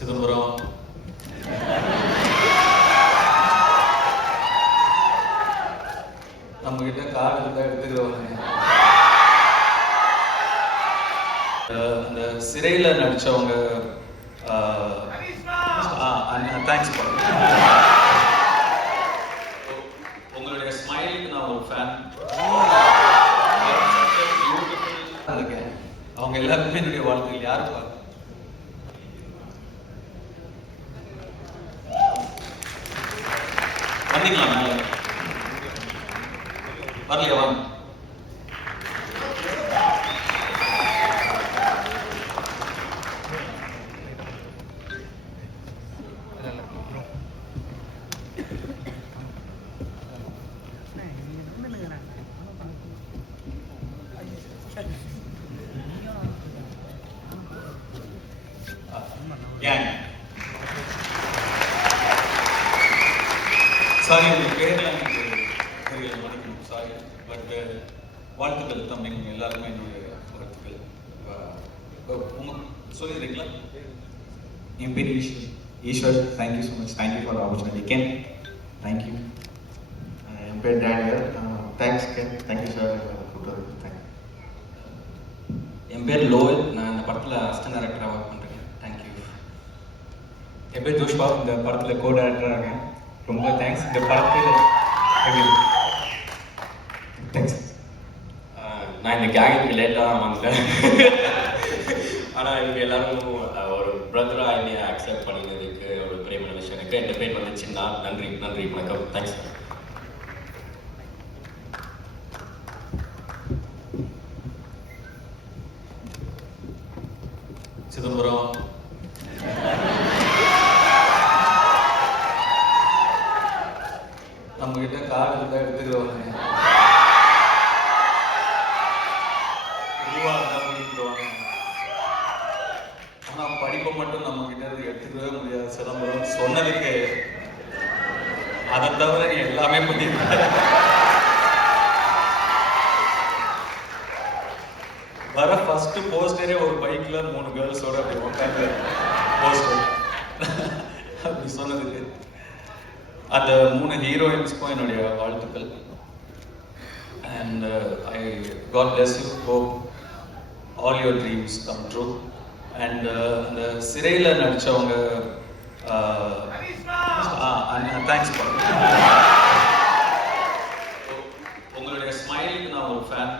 சிதம்பரம் நம்ம கிட்ட கார்டு இருந்தா எடுத்துக்கிறவங்க. அந்த சிறையில் நடிச்சவங்க தேங்க்ஸ் உங்களுடைய ஸ்மைலுக்கு நான் ஒரு ஃபேன். அவங்க எல்லாருமே என்னுடைய வாழ்க்கையில் யாருப்பா வந்தீங்களா மேல வரலையா வாங்க. சாரி உங்கள் பேர்லாம் எனக்கு தெரியல, மன்னிக்கணும், சாரி. பட் வாழ்த்துக்கள் தம்பி, நீங்கள் எல்லாருமே என்னுடைய வாழ்த்துக்கள். சொல்லிடுறீங்களா? என் பேர் Eshwar. Thank you so much. Thank you for opportunity Ken. Thank you. என் பேர் Daniel. Thanks Ken. Thank you sir கூப்பிட்டு. தேங்க்யூ. என் பேர் லோயல். நான் இந்த படத்தில் அசிஸ்டன்ட் டைரக்டராக ஒர்க் பண்ணுறேன். தேங்க்யூ. என் பேர் ஜோஷ்பா. இந்த படத்தில் கோ டைரக்டராக இருக்கேன். ரொம்ப தேங்க்ஸ். இந்த படத்தில் தேங்க்ஸ். நான் இந்த கேங்குக்கு லேட்டாக தான் வந்தேன். ஆனால் இவங்க எல்லாரும் ஒரு பிரதராக என்னை அக்செப்ட் பண்ணினதுக்கு ஒரு பெரிய விஷயம் எனக்கு. என் பேர் வந்து சின்ன. நன்றி நன்றி வணக்கம். Thanks sir. சிதம்பரம் நம்ம கிட்ட கார்டு இருந்தா எடுத்துக்கிறவங்க. ரூபா இருந்தா பண்ணிக்கிறவாங்க. ஆனா படிப்பை மட்டும் நம்ம கிட்ட இருந்து எடுத்துக்கவே முடியாது. சிதம்பரம் சொன்னதுக்கு அதை தவிர நீ எல்லாமே பண்ணிருக்க. வர ஃபர்ஸ்ட் போஸ்டரே ஒரு பைக்ல 3 கேர்ள்ஸோட அப்படி உட்காந்து போஸ்டர் அப்படி சொன்னதுக்கு அந்த 3 ஹீரோயின்ஸ்க்கும் என்னுடைய வாழ்த்துக்கள். And I God bless you. Hope all your dreams come true. And அந்த சிறையில் நடித்தவங்க தேங்க்ஸ் உங்களுடைய ஸ்மைலுக்கு நான் ஒரு fan.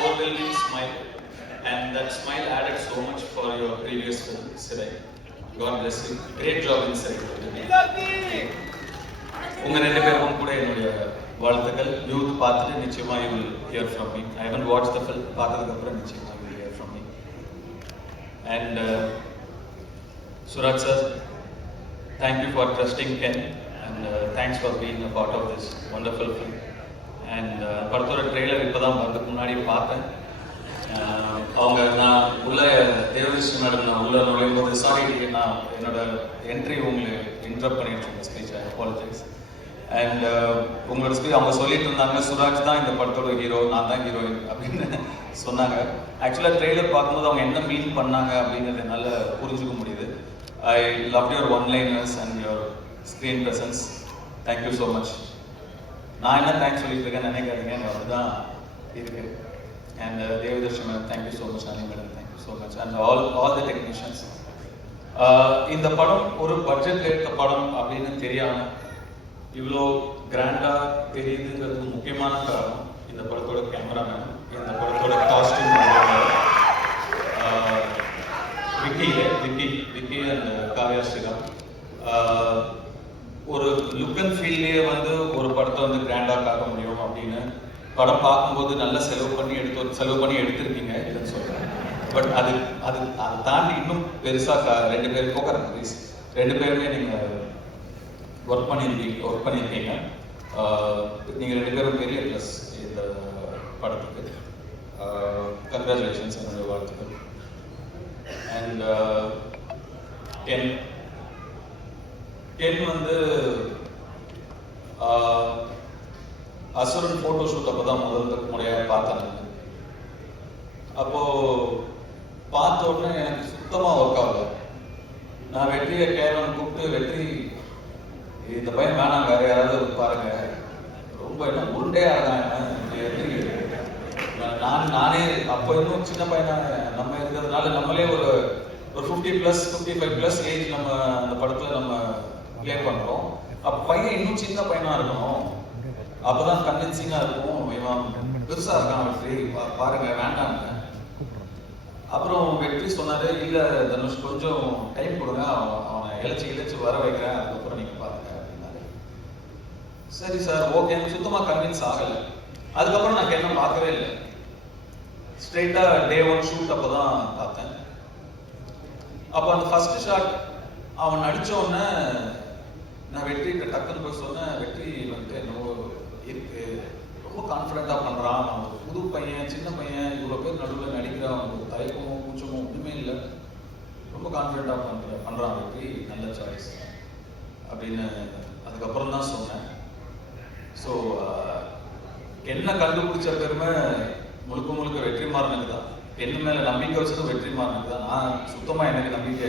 Overwhelming smile, and that smile added so much for your previous film, Sirai. God bless you. Great job in Sirai. உங்க 2 பேருக்கும் கூட என்னுடைய வாழ்த்துக்கள். யூத் பார்த்துட்டு நிச்சயமா you will hear from me. I haven't watched the film. பார்த்ததுக்கு அப்புறம் நிச்சயமா you will hear from me. And Suraj sir, thank you for trusting Ken, and thanks for being a part of this wonderful film. And படத்தோட trailer இப்போ தான் வரதுக்கு முன்னாடி பார்த்தேன். அவங்க நான் உள்ள தேவதர்ஷி மேடம் நான் உள்ள நுழையும் போது சாரி நான் என்னோட என்ட்ரி உங்களுக்கு இன்டரப்ட் பண்ணிட்டு இருந்தேன் ஸ்பீச். I apologise. அண்ட் உங்களோட ஸ்பீச் அவங்க சொல்லிட்டு இருந்தாங்க சுராஜ் தான் இந்த படத்தோட ஹீரோ, நான் தான் ஹீரோயின் அப்படின்னு சொன்னாங்க. ஆக்சுவலாக ட்ரெய்லர் பார்க்கும்போது அவங்க என்ன மீன் பண்ணாங்க அப்படிங்கிறது என்னால் புரிஞ்சுக்க முடியுது. I love your one liners and your screen presence. Thank you so much. நான் என்ன தேங்க்ஸ் சொல்லிட்டு இருக்கேன்னு நினைக்காதீங்க, அதுதான் இருக்கு. And Devadarshi madam thank you so much. Ani madam thank you so much. And all the technicians. இந்த படம் ஒரு பட்ஜெட் எடுத்த படம் அப்படின்னு தெரியாமல் இவ்வளோ கிராண்டாக தெரியுதுங்கிறது முக்கியமான காரணம் இந்த படத்தோட கேமராமேன், இந்த படத்தோட காஸ்டியூம் விக்கி அண்ட் காவ்யா ஸ்ரீராம். ஒரு லுக் அண்ட் ஃபீல்லேயே வந்து ஒரு படத்தை வந்து கிராண்டாக காட்ட முடியும் அப்படின்னு படம் பார்க்கும்போது நல்லா செலவு பண்ணி எடுத்திருக்கீங்க இல்லைன்னு சொல்கிறேன். பட் அது தாண்டி இன்னும் பெருசாக 2 பேர் போக்குறேன் ப்ளீஸ். 2 பேருமே நீங்கள் ஒர்க் பண்ணியிருக்கீங்க. நீங்கள் 2 பேரும் பெரிய ப்ளஸ் இந்த படத்துக்கு. கங்க்ராச்சுலேஷன்ஸ், என்னுடைய வாழ்த்துக்கள். அண்ட் கென் வந்து அசுரன் ஃபோட்டோ ஷூட் அப்போ தான் முதல் முறையாக பார்த்தாங்க. அப்போது பார்த்த உடனே எனக்கு சுத்தமாக ஒர்க் ஆகல. நான் வெற்றியை கேரளம் கூப்பிட்டு, வெற்றி இந்த பையன் வேணாம், வேற யாராவது பாருங்க, ரொம்ப என்ன உருண்டே ஆகாங்க வெற்றி. நானே அப்போ இன்னும் சின்ன பையனா நம்ம இருக்கிறதுனால நம்மளே ஒரு 50+ 55+ ஏஜ் நம்ம அந்த படத்துல நம்ம ப்ளே பண்றோம். அப்ப பையன் இன்னும் சின்ன பையனா இருக்கணும், அப்பதான் கன்வின்சிங்கா இருக்கும். இவன் பெருசா இருக்கான் வெற்றி, பாருங்க வேண்டாம். அப்புறம் வெற்றி சொன்னாரு, இல்ல தனுஷ் கொஞ்சம் டைம் கொடுங்க, அவனை இழைச்சி வர வைக்கிறேன், அதுக்கப்புறம் நீங்க பாருங்க அப்படின்னாரு. சரி சார் ஓகே, எனக்கு சுத்தமா கன்வின்ஸ் ஆகல. அதுக்கப்புறம் நான் என்ன பார்க்கவே இல்லை. ஸ்ட்ரெயிட்டா டே 1 ஷூட் அப்பதான் பார்த்தேன். அப்ப அந்த ஃபர்ஸ்ட் ஷாட் அவன் நடிச்ச உடனே நான் வெற்றி டக்குன்னு போய் சொன்னேன், வெற்றி வந்து என்னவோ இருக்கு, ரொம்ப கான்ஃபிடென்ட்டா பண்றான், அவன் ஒரு புது பையன், சின்ன பையன், இவ்வளவு பேர் நடுவில் நடிக்கிறான், ஒரு தயக்கமோ கூச்சமோ ஒண்ணுமே இல்லை, ரொம்ப கான்ஃபிடென்ட்டா பண்றான் வெற்றி, நல்ல சாய்ஸ் அப்படின்னு அதுக்கப்புறம் தான் சொன்னேன். ஸோ என்ன கண்டுபிடிச்ச பெருமை முழுக்க வெற்றிமாறனுக்கு தான். என்ன மேல நம்பிக்கை வச்சதும் வெற்றிமாறனுக்கு தான். நான் சுத்தமா எனக்கு நம்பிக்கை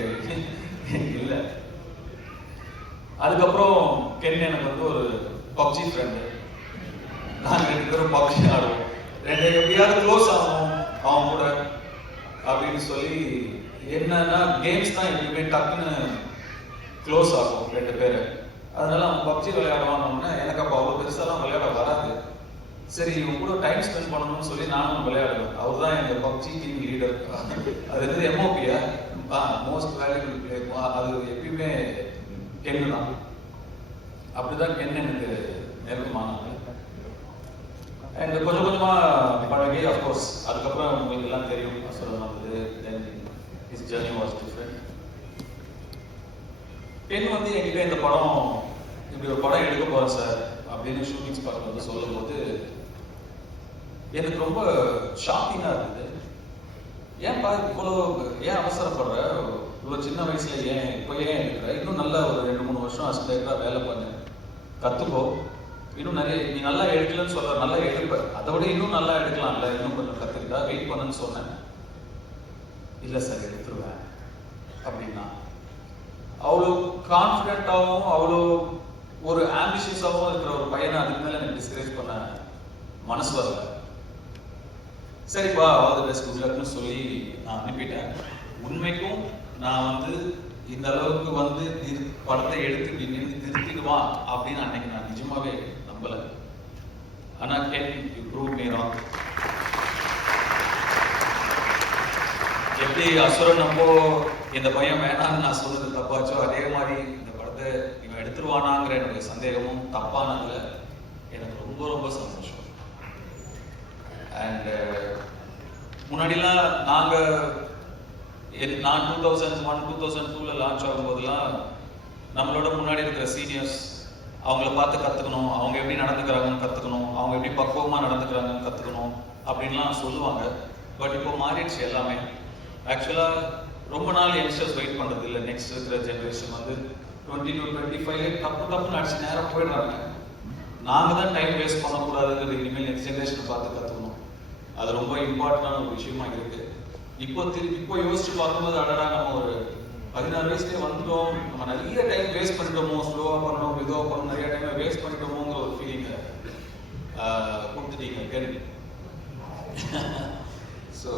இல்லை. அதுக்கப்புறம் கென் எனக்கு வந்து ஒரு பப்ஜி ஃப்ரெண்டு, நாங்கள் 2 பேரும் பப்ஜி ஆடுவோம், எப்படியாவது க்ளோஸ் ஆகணும் அவன் கூட அப்படின்னு சொல்லி. என்னன்னா கேம்ஸ் தான் எப்படியுமே டக்குன்னு க்ளோஸ் ஆகும் 2 பேர். அதனால அவன் பப்ஜி விளையாடுவான்னு எனக்கு அப்போ அவ்வளோ பெருசாலாம் விளையாட வராது. சரி இவங்க கூட டைம் ஸ்பெண்ட் பண்ணணும்னு சொல்லி நானும் விளையாடுவேன். அவர் தான் எங்கள் பப்ஜி டீம் லீடர். அது வந்து எம்ஓபியா மோஸ்ட் வேல்யூபிள் பிளே, அது எப்பயுமே கென்னு தான். அப்படிதான் கென் எனக்கு நெருக்கமானாங்க. அண்ட் கொஞ்சம் கொஞ்சமாக பழகி, அஃப்கோர்ஸ் அதுக்கப்புறம் உங்களுக்கு எல்லாம் தெரியும் அசுரன் வந்தது. Then his journey was different. Ken வந்து என்கிட்ட இந்த படம், இப்படி ஒரு படம் எடுக்க போகிறேன் சார் அப்படின்னு ஷூட்டிங் ஸ்பாட் வந்து சொல்லும்போது எனக்கு ரொம்ப ஷாக்கிங்காக இருந்தது. ஏன்பா இவ்வளோ ஏன் அவசரப்படுற, இவ்வளோ சின்ன வயசுல இப்போ ஏன் எடுக்கிற, இன்னும் நல்லா ஒரு 2-3 வருஷம் அசிஸ்டண்டாக வேலை பண்ணு, கற்றுக்கோ, இன்னும் நிறைய நீ நல்லா எடுக்கலன்னு சொல்ற, நல்லா எடுப்ப, அதை விட இன்னும் நல்லா எடுக்கலாம்ல, இன்னும் கொஞ்சம் கற்றுக்கிட்டா வெயிட் பண்ணுன்னு சொன்னேன். இல்லை சார் எடுத்துருவேன் அப்படின்னா. அவ்வளோ கான்ஃபிடென்ட்டாகவும் அவ்வளோ ஒரு ஆம்பிஷியஸாகவும் இருக்கிற ஒரு பையனை அதுக்கு மேலே எனக்கு டிஸ்கரேஜ் பண்ண மனசு வரல. சரிப்பா ஆல் தி பெஸ்ட், குட் லக்னு சொல்லி நான் அனுப்பிட்டேன். உண்மைக்கும் நான் வந்து இந்த அளவுக்கு வந்து படத்தை எடுத்து நிறுத்திடுவான் அப்படின்னு அன்னைக்கு நான் நிஜமாவே நம்பல. ஆனா can you prove me wrong. எப்படி அசுரன் அப்போ இந்த பையன் வேணான்னு நான் சொன்னது தப்பாச்சோ, அதே மாதிரி இந்த படத்தை இவன் எடுத்துருவானாங்கிற என்னுடைய சந்தேகமும் தப்பானதுல எனக்கு ரொம்ப ரொம்ப சந்தோஷம். அண்ட் முன்னாடிலாம் நான் 2001 2002 லான்ச் ஆகும்போதெல்லாம் நம்மளோட முன்னாடி இருக்கிற சீனியர்ஸ் அவங்கள பார்த்து கற்றுக்கணும், அவங்க எப்படி நடந்துக்கிறாங்கன்னு கற்றுக்கணும், அவங்க எப்படி பக்குவமாக நடந்துக்கிறாங்கன்னு கற்றுக்கணும் அப்படின்லாம் சொல்லுவாங்க. பட் இப்போ மாறிடுச்சு எல்லாமே. ஆக்சுவலாக ரொம்ப நாள் யங்ஸ்டர்ஸ் வெயிட் பண்ணுறது இல்லை. நெக்ஸ்ட் இருக்கிற ஜென்ரேஷன் வந்து 20 to 25 டப்புன்னு அடிச்சு நேரம் போயிடுறாங்க. நாங்கள் தான் டைம் வேஸ்ட் பண்ணக்கூடாதுங்கிறது இனிமேல் நெக்ஸ்ட் ஜென்ரேஷனை பார்த்து கற்றுக்கணும். அது ரொம்ப இம்பார்ட்டண்டான ஒரு விஷயமா இருக்கு. இப்போ யோசிச்சு பார்க்கும்போது அடடா நம்ம ஒரு 16 வயசுலேயே வந்துட்டோம், நம்ம நிறைய டைம் வேஸ்ட் பண்ணிட்டோமோ, ஸ்லோவாக பண்ணணும், மெதுவாக பண்ணணும், நிறைய டைமை வேஸ்ட் பண்ணிட்டோமோங்கிற ஒரு ஃபீலிங்கை கொடுத்துட்டீங்க கேள்வி. ஸோ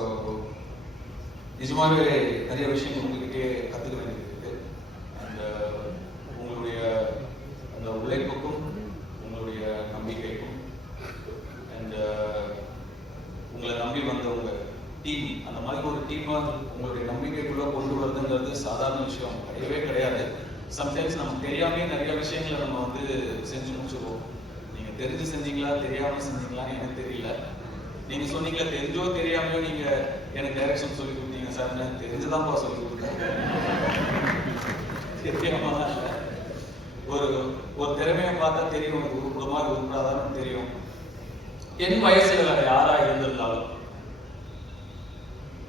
நிஜமாகவே நிறைய விஷயங்கள் உங்ககிட்டே கற்றுக்க வேண்டியது இருக்கு. அண்ட் உங்களுடைய அந்த உழைப்புக்கும் உங்களுடைய நம்பிக்கைக்கும் அண்ட் உங்களை நம்பி வந்த உங்கள் டீம், அந்த மாதிரி ஒரு டீமை உங்களுடைய நம்பிக்கைக்குள்ளே கொண்டு வருதுங்கிறது சாதாரண விஷயம் கிடையவே கிடையாது. சம்டைம்ஸ் நமக்கு தெரியாமே நிறைய விஷயங்களை நம்ம வந்து செஞ்சு முடிச்சுருவோம். நீங்கள் தெரிஞ்சு செஞ்சீங்களா தெரியாமல் செஞ்சீங்களான்னு எனக்கு தெரியல. நீங்கள் சொன்னீங்களா தெரிஞ்சோ தெரியாமையோ நீங்கள் எனக்கு டைரக்ஷன் சொல்லி கொடுத்தீங்க சார், நான் தெரிஞ்சுதான்ப்பா சொல்லி கொடுத்தேன், தெரியாம தான் இல்லை. ஒரு திறமையை பார்த்தா தெரியும், இது உருப்படமா இது உருப்படாதான்னு தெரியும். என் வயசுல வேற யாரா இருந்திருந்தாலும்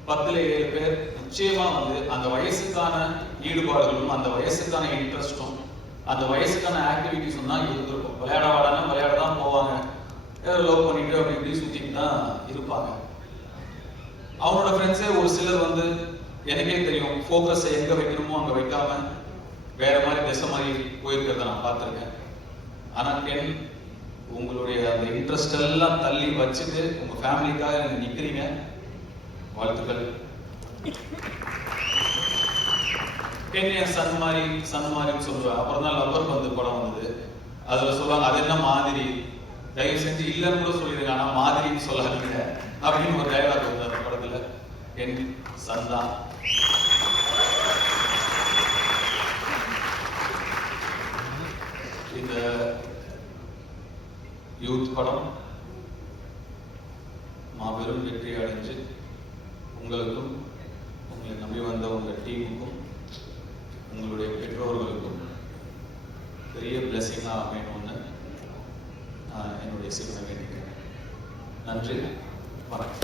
10ல் 7 பேர் நிச்சயமா வந்து அந்த வயசுக்கான ஈடுபாடுகளும் அந்த வயசுக்கான இன்ட்ரெஸ்டும் அந்த வயசுக்கான ஆக்டிவிட்டிஸும் தான் இருந்திருக்கும். விளையாட வாடானா விளையாட தான் போவாங்க, லவ் பண்ணிட்டு அப்படி இப்படி சுத்திட்டு தான் இருப்பாங்க. அவனோட ஃப்ரெண்ட்ஸே ஒரு சிலர் வந்து எனக்கே தெரியும் ஃபோக்கஸை எங்கே வைக்கணுமோ அங்கே வைக்காம வேற மாதிரி திசை மாதிரி போயிருக்கிறத நான் பார்த்துருக்கேன். ஆனால் கென் உங்களுடைய அந்த இன்ட்ரெஸ்ட் எல்லாம் தள்ளி வச்சுட்டு உங்கள் ஃபேமிலிக்காக நீங்கள் நிற்கிறீங்க. வாழ்த்துக்கள். கென் என் சன் மாதிரின்னு சொல்லுவேன். அப்புறம் தான் லவ்வர் பந்து படம் வந்தது. அதில் சொல்லுவாங்க அது என்ன மாதிரி, தயவு செஞ்சு இல்லைன்னு கூட சொல்லிடுங்க, ஆனால் மாதிரின்னு சொல்லாதீங்க அப்படின்னு ஒரு டைலாக் வந்து அந்த படத்தில். என் சன் தான். இந்த யூத் படம் மாபெரும் வெற்றி அடைஞ்சு உங்களுக்கும் உங்களை நம்பி வந்த உங்கள் டீமுக்கும் உங்களுடைய பெற்றோர்களுக்கும் பெரிய பிளெஸிங்காக அமையணும்னு நான் என்னுடைய சிவனை வேண்டிக்கிறேன். நன்றி, வணக்கம்.